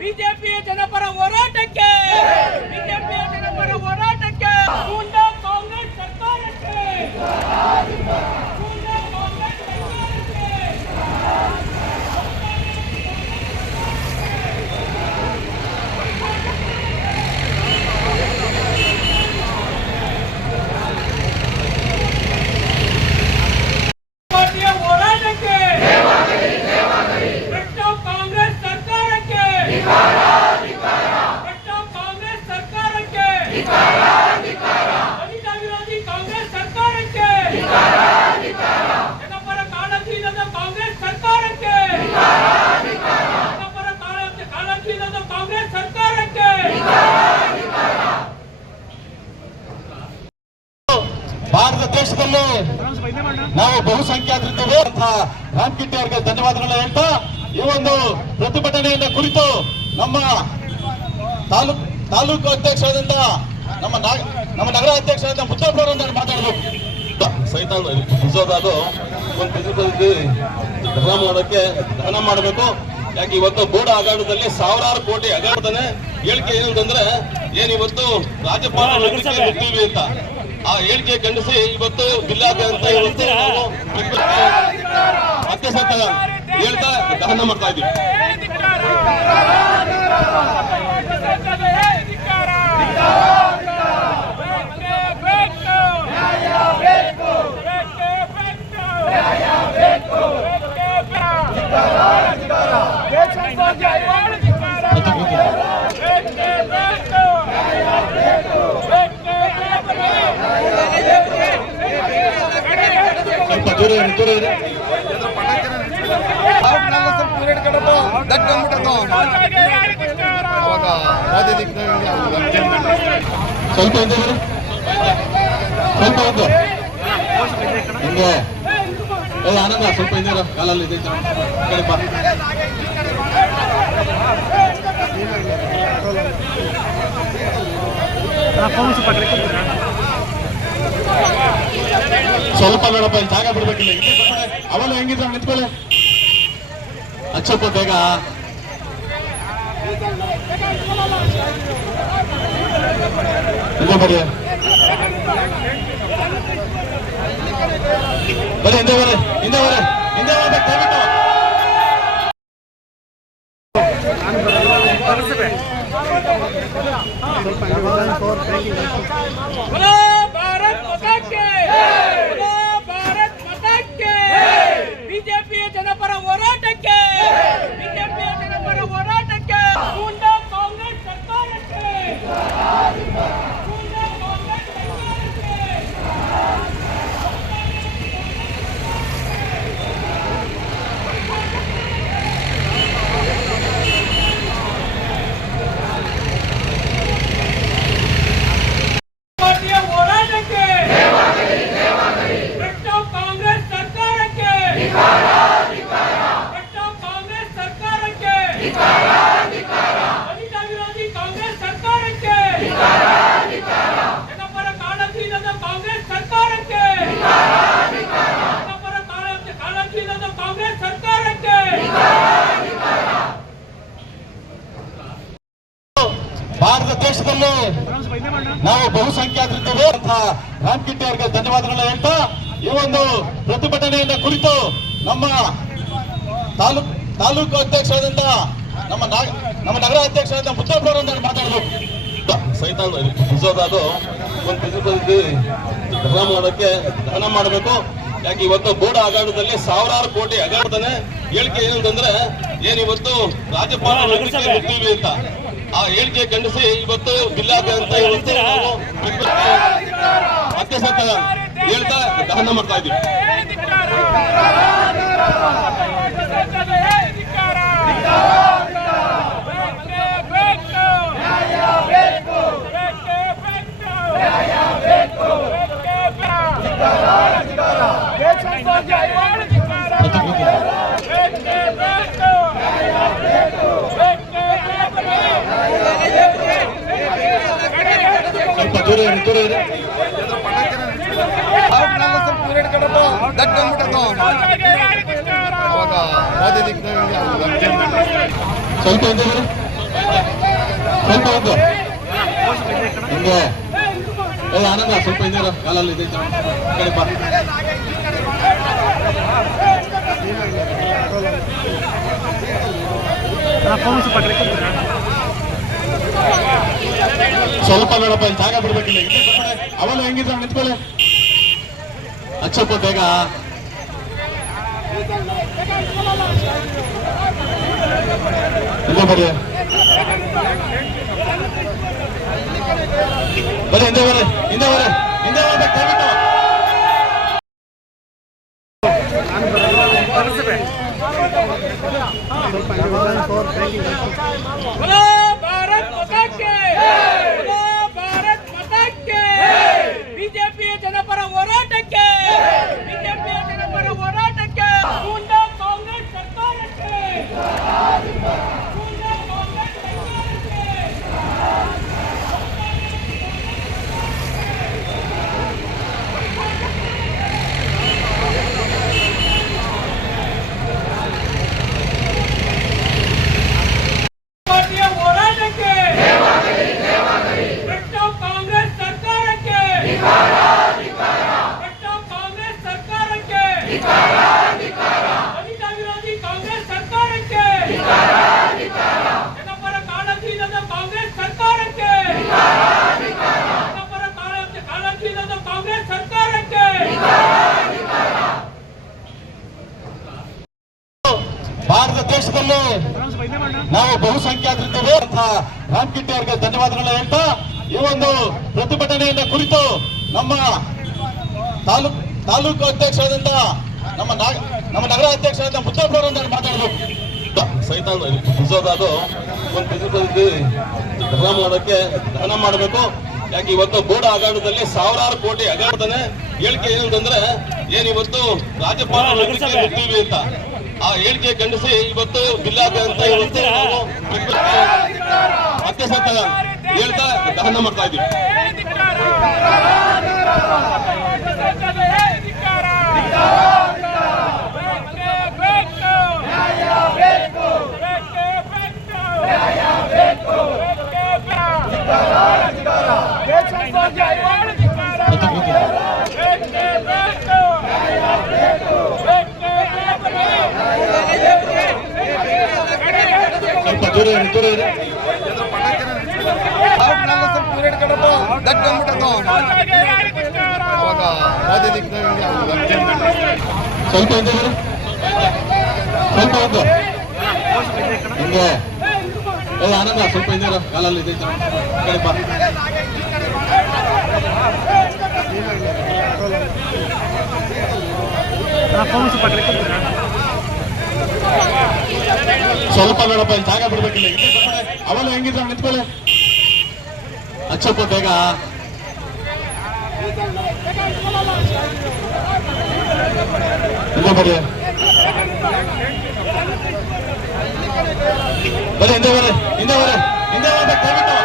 ಬಿಜೆಪಿಯ ಜನಪರ ಹೋರಾಟಕ್ಕೆ ಬಿಜೆಪಿಯ ಜನಪರ ಹೋರಾಟಕ್ಕೆ ಕಿಟ್ಟಿ ಅವರಿಗೆ ಧನ್ಯವಾದಗಳನ್ನ ಹೇಳ್ತಾ, ಈ ಒಂದು ಪ್ರತಿಭಟನೆಯನ್ನ ಕುರಿತು ನಮ್ಮ ತಾಲೂಕ್ ತಾಲೂಕು ಅಧ್ಯಕ್ಷರಾದಂತ ನಮ್ಮ ನಮ್ಮ ನಗರ ಅಧ್ಯಕ್ಷರಾದ ಮುದ್ದಪ್ಪನವರನ್ನ ಮಾತಾಡಬೇಕು. ಸಹಿತ ಒಂದು ಮಾಡೋಕ್ಕೆ ದಹನ ಮಾಡಬೇಕು. ಯಾಕೆ ಇವತ್ತು ಬೋಡ ಹಗರಣದಲ್ಲಿ ಸಾವಿರಾರು ಕೋಟಿ ಹಗರಣದನೆ ಹೇಳಿಕೆ ಏನು ಅಂತಂದ್ರೆ ಏನಿವತ್ತು ರಾಜ್ಯಪಾಲ ಅಂತ. ಆ ಹೇಳಿಕೆ ಖಂಡಿಸಿ ಇವತ್ತು ಜಿಲ್ಲಾದ್ಯಂತ ಇವತ್ತು ಮತ್ತೆ ಹೇಳ್ತಾ ದಹನ ಮಾಡ್ತಾ ಇದ್ದೀವಿ. ಸ್ವಲ್ಪ ಒಂದು ಸ್ವಲ್ಪ ಹಿಂದೆ ಹಿಂಗೆ ಏ ಆನಂದ ಸ್ವಲ್ಪ ಹಿಂದೆ ಇರು. ಕಾಲಲ್ಲಿ ಇದೆ ಈ ಕಡೆ ಬಾ. ಸ್ವಲ್ಪ ನೋಡಪ್ಪ ಇಲ್ಲಿ ಜಾಗ ಬಿಡ್ಬೇಕಿಲ್ಲ ಇಲ್ಲಿ ಬರ್ಬೇಡ. ಅವೆಲ್ಲ ಹೆಂಗಿದ್ರು ನಿಂತ್ಕೊಳ್ಳಿ ಹಚ್ಚಪ್ಪ ಬೇಗ ಹಿಂದೆ ಬರ್ರಿ ಬರ್ರಿ ಹಿಂದೆ ಬರ್ರಿ ಹಿಂದೆ ಬರ್ರಿ ಹಿಂದೆ ಬರ್ಬೇಕು ದಯವಿಟ್ಟು बोलो ಭಾರತ ದೇಶದಲ್ಲಿ ನಾವು ಬಹುಸಂಖ್ಯಾತರಿದ್ದೇವೆ. ರಾಮ್ ಕಿಟ್ಟಿ ಅವರಿಗೆ ಧನ್ಯವಾದಗಳನ್ನ ಹೇಳ್ತಾ, ಈ ಒಂದು ಪ್ರತಿಭಟನೆಯನ್ನ ಕುರಿತು ನಮ್ಮ ತಾಲೂಕ್, ತಾಲೂಕು ಅಧ್ಯಕ್ಷರಾದಂತ ನಮ್ಮ ನಮ್ಮ ನಗರ ಅಧ್ಯಕ್ಷರಾದ ಮುದ್ದಪ್ಪನವರನ್ನ ಮಾತಾಡಬೇಕು ಸಹಿತ ಅದು, ಒಂದು ಪ್ರತಿಭಟನೆ ದಹನ ಮಾಡೋಕ್ಕೆ ಮಾಡಬೇಕು. ಯಾಕೆ ಇವತ್ತು ಬೋಡ ಹಗರಣದಲ್ಲಿ ಸಾವಿರಾರು ಕೋಟಿ ಹಗರಣದನೆ ಹೇಳಿಕೆ ಏನು ಅಂತಂದ್ರೆ ಏನಿವತ್ತು ರಾಜ್ಯಪಾಲ ಅಂತ. ಆ ಹೇಳಿಕೆ ಖಂಡಿಸಿ ಇವತ್ತು ಜಿಲ್ಲಾದ್ಯಂತ ಇವತ್ತು ಮತ್ತೆ ಸತ್ತ ಹೇಳ್ತಾ ದಹನ ಮಾಡ್ತಾ ಇದ್ದೀವಿ. ಸ್ವಲ್ಪ ದೂರ ಇರಿ ದೂರ ಇರಿ. ಸ್ವಲ್ಪ ಒಂದು ಸ್ವಲ್ಪ ಒಂದು ಹಿಂಗೆ. ಏ, ಆನಂದ, ಸ್ವಲ್ಪ ಇದ್ದೀರ. ಕಾಲಲ್ಲಿ ಇದೈತೆ ಕಡೆ ಬಾ. ಸ್ವಲ್ಪ ನೋಡಪ್ಪ ಇಲ್ಲಿ ಜಾಗ ಬಿಡ್ಬೇಕಿಲ್ಲ ಇಲ್ಲಿ ಬರ್ಬೇಡ. ಅವನು ಹೆಂಗಿದ್ರು ನಿಂತ್ಕೊಳ್ಳಿ ಹಚ್ಚಪ್ಪ ಬೇಗ ಹಿಂದೆ ಬರ್ರಿ ಬರ್ರಿ ಹಿಂದೆ ಬರ್ರಿ ಹಿಂದೆ ಬರ್ರಿ ಹಿಂದೆ ಬರ್ಬೇಕು ದಯವಿಟ್ಟು बोलो ಅಂತ ರಾಮ್ ಕಿಟ್ಟಿ ಅವರಿಗೆ ಧನ್ಯವಾದಗಳನ್ನ ಹೇಳ್ತಾ ಈ ಒಂದು ಪ್ರತಿಭಟನೆಯನ್ನ ಕುರಿತು ನಮ್ಮ ತಾಲೂಕ್ ತಾಲೂಕು ಅಧ್ಯಕ್ಷರಾದಂತ ನಮ್ಮ ನಮ್ಮ ನಗರ ಅಧ್ಯಕ್ಷರಾದ ಅಂತ ಮಾತಾಡಬೇಕು ಸಹಿತ ಅದು ಒಂದು ಪ್ರತಿಭಟನೆ ದಹನ ಮಾಡೋಕ್ಕೆ ದಹನ ಮಾಡಬೇಕು. ಯಾಕೆ ಇವತ್ತು ಬೋರ್ಡ್ ಹಗರಣದಲ್ಲಿ ಸಾವಿರಾರು ಕೋಟಿ ಹಗರಣದನೆ ಹೇಳಿಕೆ ಏನಂತಂದ್ರೆ ಏನ್ ಇವತ್ತು ರಾಜ್ಯಪಾಲ ಅಂತ. ಆ ಹೇಳಿಕೆ ಖಂಡಿಸಿ ಇವತ್ತು ಜಿಲ್ಲಾದ್ಯಂತ ಇವತ್ತು ಮತ್ತೆ ಸತ್ತ ಹೇಳ್ತಾ ದಹನ ಮಾಡ್ತಾ ಇದ್ದೀವಿ. ಸ್ವಲ್ಪ ದೂರ ಇರಿ ದೂರ ಇರಿ ಅವಾಗ ಮೋದಿ ದಿಕ್ಕಿನಲ್ಲಿ ಸ್ವಲ್ಪ ಬರಿ. ಸ್ವಲ್ಪ ಒಂದು ಹಿಂಗೆ ಏ ಆನಂದ ಸ್ವಲ್ಪ ಇದ್ದೀರ. ಕಾಲಲ್ಲಿ ಇದೈತೆ ಕಡೆ ಸ್ವಲ್ಪ ನೋಡಪ್ಪ ಇಲ್ಲಿ ಜಾಗ ಬಿಡ್ಬೇಕಿಲ್ಲ ಇಲ್ಲಿ ಬರ್ಬೇಡ. ಅವನು ಹೆಂಗಿದ್ರು ನಿಂತ್ಕೊಳ್ಳಿ ಹಚ್ಚಪ್ಪ ಬೇಗ ಹಿಂದೆ ಬರ್ರಿ ಬರ್ರಿ ಹಿಂದೆ ಬರ್ರಿ ಹಿಂದೆ ಬರ್ರಿ ಹಿಂದೆ ಬರ್ಬೇಕು ದಯವಿಟ್ಟು